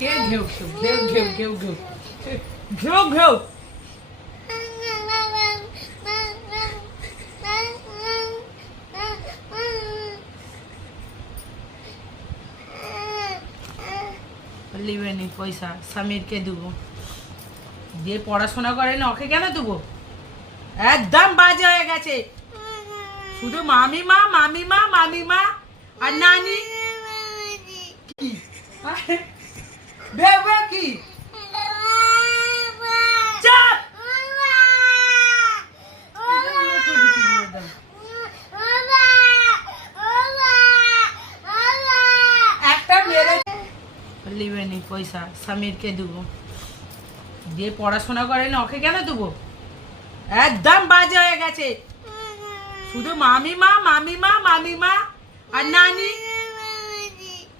ঘেউ ঘেউ ঘেউ ঘেউ ঘেউ ঘেউ ঘেউ ঘেউ লিবে নি পয়সা সামিরকে দেবো যে পড়াশোনা করে না ওকে কেন দেবো একদম বাজে হয়ে গেছে শুধু মামিমা মামিমা মামিমা আর নানি ভেবে কি চাপ একটা মেরে লিবে নি পয়সা সামিরকে দেবো যে পড়াশোনা করে না ওকে কেন দেবো একদম বাজে হয়ে গেছে শুধু মামিমা মামিমা মামিমা আর নানি